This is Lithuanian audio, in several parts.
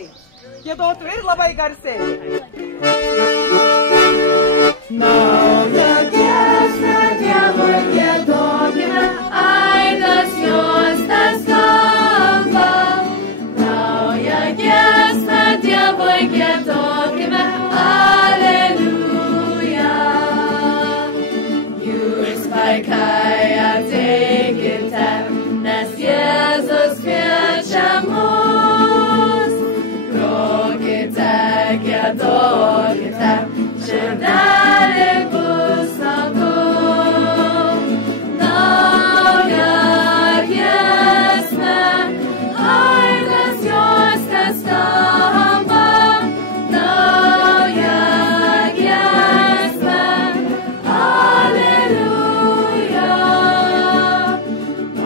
mokiniai. Giedotų ir labai garsiai. Naują giesmę Dievui giedokime, aidas juostas skamba. Naują giesmę Dievui giedokime, aleliuja. Jūs vaikai ateikite, nes Jėzus kviečia mus. Grokite, giedokite, širdelė bus saugu. Naują giesmę, aidas juostas skamba. Naują giesmę, aleliuja.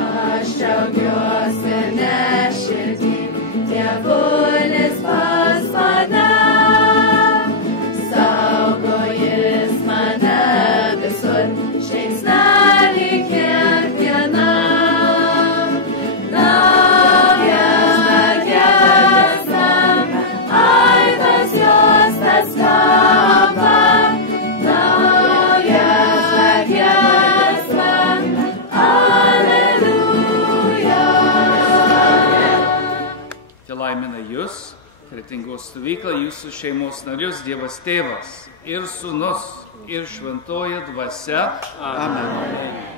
Aš džiaugiuosi ne širdį, Dievulis pas mane. Saugo jis mane visur, žingsnelį kiekvienam. Naują giesmę, aidas juostas skamba. Naują giesmę, aleliuja. Te laimina jūs, kretingos stovyklą, jūsų šeimos narius, Dievas Tėvas ir Sūnus ir Šventoji Dvasia. Amen.